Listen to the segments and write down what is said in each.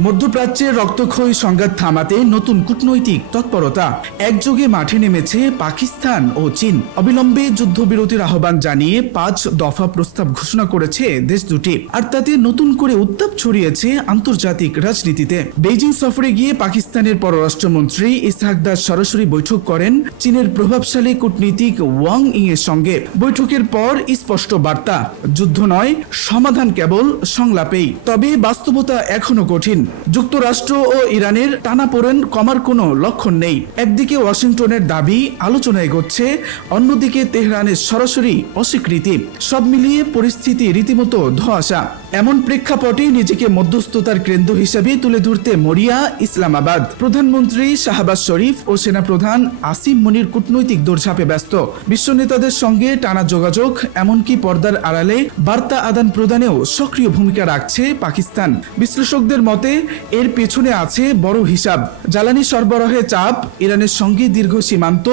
মধ্যপ্রাচ্যের রক্তক্ষয়ী সংঘাত থামাতে নতুন কূটনৈতিক তৎপরতা। একযোগে মাঠে নেমেছে পাকিস্তান ও চীন। অবিলম্বে যুদ্ধবিরতির আহ্বান জানিয়ে ৫ দফা প্রস্তাব ঘোষণা করেছে দেশ দুটি। আর তাতে নতুন করে উত্তাপ ছড়িয়েছে আন্তর্জাতিক রাজনীতিতে। বেইজিং সফরে গিয়ে পাকিস্তানের পররাষ্ট্রমন্ত্রী ইসহাক দার সরাসরি বৈঠক করেন চীনের প্রভাবশালী কূটনীতিক ওয়াং ইং এর সঙ্গে। বৈঠকের পর স্পষ্ট বার্তা, যুদ্ধ নয়, সমাধান কেবল সংলাপেই। তবে বাস্তবতা এখনো কঠিন। যুক্তরাষ্ট্র ও ইরানের টানাপোড়েন কমার কোনো লক্ষণ নেই। একদিকে ওয়াশিংটনের দাবি আলোচনা এগোচ্ছে, অন্যদিকে তেহরানের সরাসরি অস্বীকৃতি। সব মিলিয়ে পরিস্থিতি রীতিমতো ধোঁয়াশা। এমন প্রেক্ষাপটে নিজেকে মধ্যস্থতার কেন্দ্র হিসেবে তুলে ধরতে মরিয়া ইসলামাবাদ। প্রধানমন্ত্রী শাহবাজ শরীফ ও সেনাপ্রধান আসিম মনির কূটনৈতিক দৌড়ঝাঁপে ব্যস্ত। বিশ্ব নেতাদের সঙ্গে টানা যোগাযোগ, এমনকি পর্দার আড়ালে বার্তা আদান প্রদানেও সক্রিয় ভূমিকা রাখছে পাকিস্তান। বিশ্লেষকদের মতে এর পেছনে আছে বড় হিসাব। জ্বালানি সরবরাহে চাপ, ইরানের সঙ্গে দীর্ঘ সীমান্ত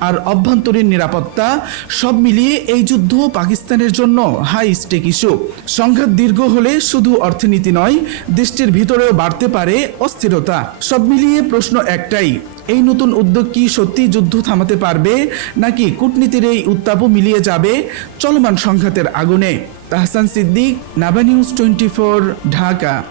আর অভ্যন্তরীণ নিরাপত্তা, সব মিলিয়ে এই যুদ্ধ পাকিস্তানের জন্য হাই স্টেক ইস্যু। সংঘাত দীর্ঘ হলে শুধু অর্থনীতি নয়, দেশটির ভিতরেও বাড়তে পারে অস্থিরতা। সব মিলিয়ে প্রশ্ন একটাই, এই নতুন উদ্যোগ কি সত্যি যুদ্ধ থামাতে পারবে, নাকি কূটনীতির এই উত্তাপও মিলিয়ে যাবে চলমান সংঘাতের আগুনে? তাহসান সিদ্দিক, নাবা নিউজ 24, ঢাকা।